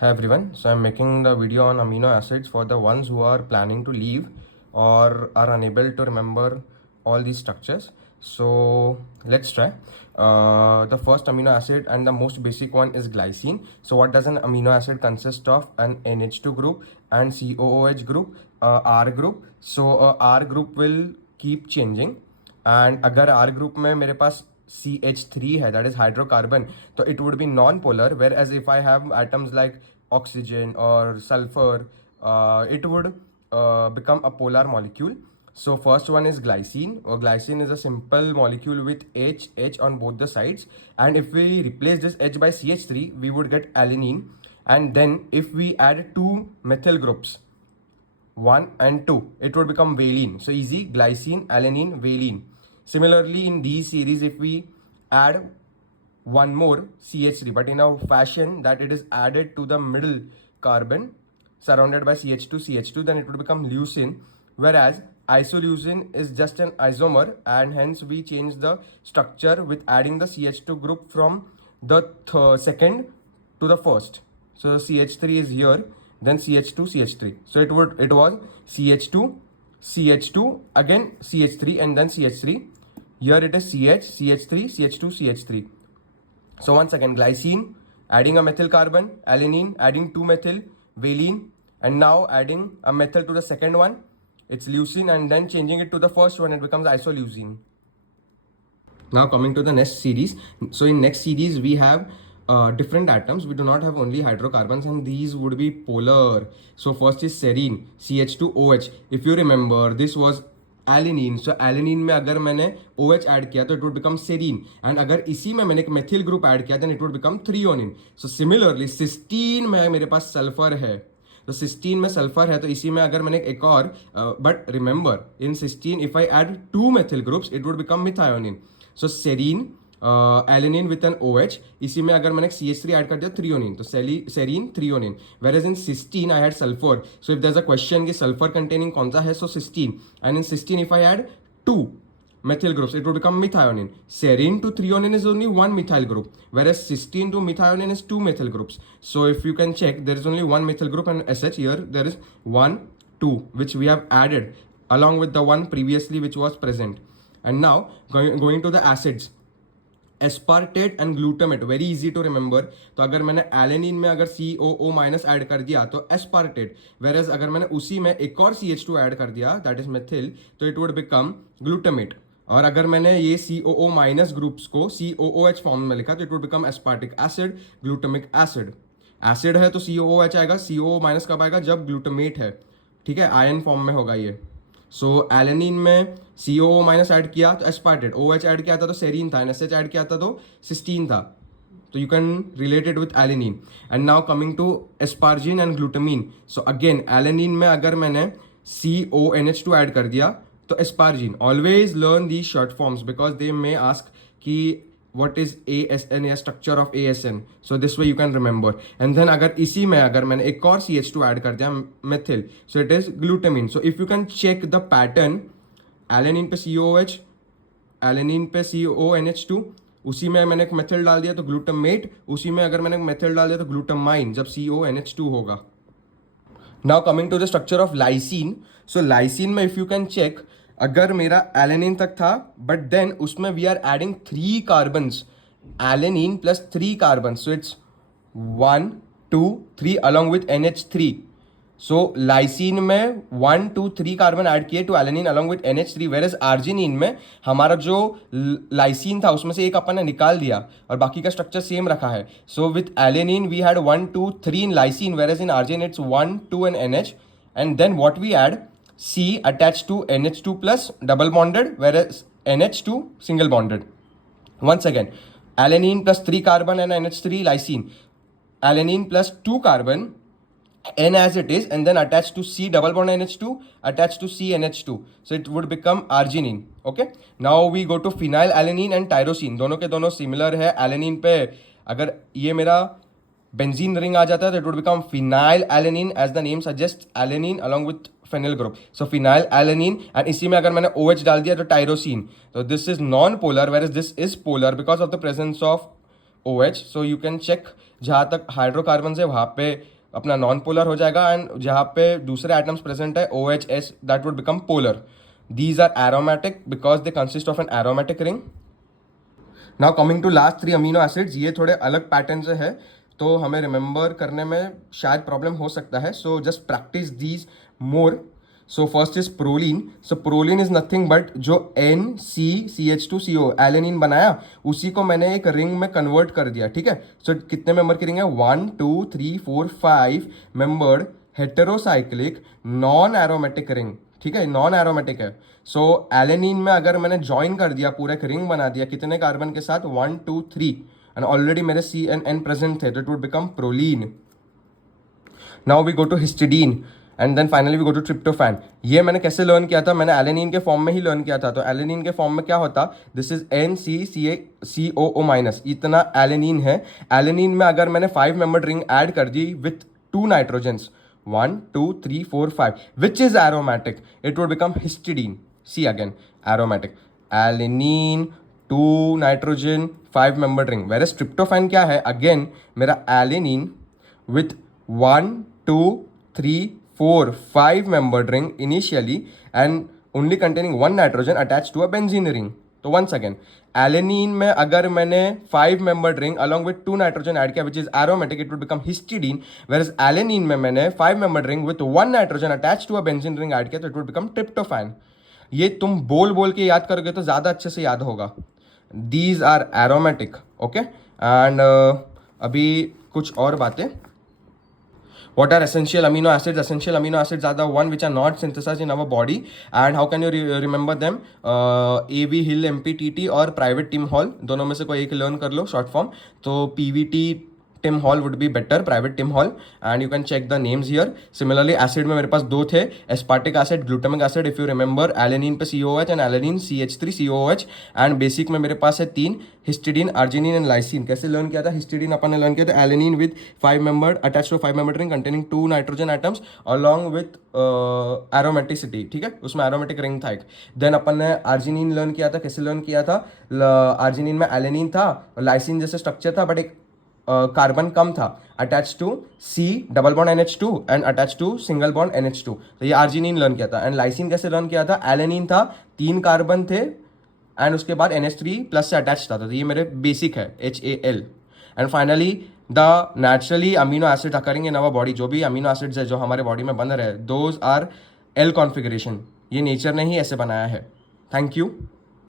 Hi everyone, so I'm making the video on amino acids for the ones who are planning to leave or are unable to remember all these structures. So let's try. The first amino acid and the most basic one is glycine. So what does an amino acid consist of? An NH2 group and COOH group, R group. So R group will keep changing and अगर R group में मेरे पास CH3 है, that is hydrocarbon, so it would be non-polar, whereas if I have atoms like oxygen or sulfur, it would become a polar molecule. So first one is glycine. Glycine is a simple molecule with H on both the sides, and if we replace this H by CH3, we would get alanine. And then if we add two methyl groups, 1 and 2, it would become valine. So easy, glycine, alanine, valine. Similarly, in these series, if we add one more CH3, but in a fashion that it is added to the middle carbon surrounded by CH2, then it would become leucine, whereas isoleucine is just an isomer, and hence we change the structure with adding the CH2 group from the second to the first. So CH3 is here, then CH2, CH3. So it was CH2, CH2, again CH3, and then CH3. Here it is CH, CH3, CH2, CH3. So once again, glycine, adding a methyl carbon, alanine, adding 2-methyl, valine, and now adding a methyl to the second one, it's leucine, and then changing it to the first one, it becomes isoleucine. Now coming to the next series. So in next series, we have different atoms. We do not have only hydrocarbons, and these would be polar. So first is serine, CH2OH. If you remember, this was alanine. So alanine में अगर मैंने OH add किया तो it would become serine, and अगर इसी में मैंने एक मेथिल ग्रुप ऐड किया then it would become threonine. So similarly cysteine में मेरे पास सल्फर है, तो सिस्टीन में सल्फर है, तो इसी में अगर मैंने एक और, but remember in cysteine if I add 2 methyl groups it would become methionine. So serine, alanine with an OH, इसी में अगर मैंने CH3 ऐड कर दिया थ्रियोनिन, तो serine threonine. Whereas in cysteine I had sulphur. So if there is a question कि sulphur containing कौन सा है, so cysteine, and in cysteine if I add 2 methyl groups it would become methionine. Serine to threonine is only 1 methyl group, whereas cysteine to methionine is 2 methyl groups. So if you can check, there is only 1 methyl group, and SH here there is 1 2 which we have added along with the one previously which was present. And now going to the acids, aspartate and glutamate, very easy to remember. तो अगर मैंने alanine में अगर COO minus add कर दिया तो aspartate, वेरेज अगर मैंने उसी में एक और CH2 ऐड कर दिया दैट इज मेथिल, तो इट वुड बिकम ग्लूटामेट. और अगर मैंने ये COO माइनस ग्रुप्स को COOH फॉर्म में लिखा तो it would become aspartic acid, glutamic acid. Acid है तो COOH आएगा, COO माइनस कब आएगा, जब ग्लूटामेट है. ठीक है, आयन फॉर्म में होगा ये. सो एलेनिन में COO माइनस ऐड किया तो एस्पार्टेट, OH ऐड किया था तो सेरीन था, एंड SH ऐड किया था तो सिस्टीन था. तो you can relate it with alanine. And now coming to asparagine and glutamine. So again alanine में अगर मैंने CONH2 ऐड कर दिया तो asparagine. Always learn the short forms because they may ask कि what is ASN या structure of ASN. So this way you can remember. And then अगर इसी में अगर मैंने एक और CH2 ऐड कर दिया methyl, so it is glutamine. So if you can check the pattern, alanine पे COOH, alanine पे CONH2, उसी में मैंने एक methyl डाल दिया तो glutamate, उसी में अगर मैंने एक methyl डाल दिया तो glutamine जब CONH2 होगा. Now coming to the structure of lysine. So lysine में if you can check, अगर मेरा एलेनिन तक था बट देन उसमें we are adding 3 carbons, alanine plus 3 carbon, so it's 1 2 3 along with NH3. So lysine में 1 2 3 carbon add किए to alanine along with NH3, whereas arginine में हमारा जो लाइसिन था उसमें से एक अपन ने निकाल दिया और बाकी का स्ट्रक्चर सेम रखा है. So with alanine we had 1 2 3 in lysine, whereas in arginine it's 1 2 and NH, and then what we add C attached to NH2 plus double bonded, whereas NH2 single bonded. Once again, alanine plus 3 carbon and NH3 lysine. Alanine plus 2 carbon, N as it is, and then attached to C double bond NH2, attached to C NH2. So it would become arginine. Okay. Now we go to phenylalanine and tyrosine. दोनों के दोनों similar है. Alanine पे अगर ये मेरा benzene ring आ जाता है तो it would become phenylalanine, as the name suggests, alanine along with phenyl group. So phenylalanine, and इसी में अगर मैंने OH डाल दिया तो tyrosine. So this is non-polar, whereas this is polar because of the presence of OH. So you can check जहाँ तक hydrocarbon है वहाँ पे अपना नॉन पोलर हो जाएगा, एंड जहाँ पे दूसरे एटम्स प्रेजेंट है OHS, that would become polar. These are aromatic because they consist of an aromatic ring. Now coming to last 3 amino acids, ये थोड़े अलग पैटर्न से है तो हमें रिमेंबर करने में शायद प्रॉब्लम हो सकता है. So just practice these more. So first is proline. So proline is nothing but जो NCCH2CO एलेनिन बनाया उसी को मैंने एक रिंग में कन्वर्ट कर दिया. ठीक है. सो कितने मेंबर की रिंग है? 1 2 3 4 5 membered heterocyclic non aromatic ring. ठीक है, नॉन एरोमेटिक है. सो एलेनिन में अगर मैंने ज्वाइन कर दिया, पूरा एक रिंग बना दिया, कितने कार्बन के साथ? 1 2 3, एंड ऑलरेडी मेरे C and N प्रेजेंट थे, तो it would become proline. Now we go to histidine and then finally we go to tryptophan. ये मैंने कैसे लर्न किया था? मैंने एलेनिन के फॉर्म में ही लर्न किया था. तो एलेनिन के फॉर्म में क्या होता? दिस इज NCCO-, इतना एलेनिन है. एलेनिन में अगर मैंने 5 मेंबर्ड रिंग ऐड कर दी with 2 nitrogens, 1 2 3 4 5, which is aromatic, it would become histidine. See again, aromatic. Alanine, 2 nitrogen, 5 membered ring. Whereas tryptophan क्या है? Again, मेरा alanine with 1 2 3 4 5 membered ring initially and only containing 1 nitrogen attached to a benzene ring. तो once again, alanine में अगर मैंने 5 membered ring along with 2 nitrogen add किया which is aromatic, it would become histidine. Where alanine में मैंने 5 membered ring with 1 nitrogen attach to a benzene ring add किया, तो it would become tryptophan. ये तुम बोल बोल के याद करोगे तो ज़्यादा अच्छे से याद होगा. These are aromatic. Okay. And अभी कुछ और बातें. What are essential amino acids? Essential amino acids are the one which are not synthesized in our body. And how can you remember them? AV Hill MPTT और Private Tim Hall, दोनों में से कोई एक लर्न कर लो short form. तो PVT Tim Hall would be better, Private Tim Hall, and you can check the names here. Similarly, acid में मेरे पास 2 थे, aspartic acid, glutamic acid. If you remember, alanine पे COOH and alanine CH3COOH, and basic में मेरे पास है 3, histidine, arginine and lysine. कैसे learn किया था? histidine अपन ने लर्न किया था alanine with 5 membered attached to 5 membered ring containing 2 nitrogen atoms along with aromaticity. ठीक है, उसमें aromatic ring था एक. Then अपन ने arginine लर्न किया था. कैसे लर्न किया था? arginine में alanine था, lysine जैसे स्ट्रक्चर था, बट एक कार्बन कम था, attach to C double bond NH2 and attach to single bond NH2. तो ये आर्जिनिन लर्न किया था. एंड लाइसिन कैसे लर्न किया था? एलेनिन था, 3 कार्बन थे एंड उसके बाद NH3 प्लस से अटैच था. तो ये मेरे बेसिक है HAL. And finally the naturally amino acid occurring in our body, जो भी अमीनो एसिड्स है जो हमारे बॉडी में बन रहे हैं, दोज आर L कॉन्फिगरेशन. ये नेचर ने ही ऐसे बनाया है. Thank you.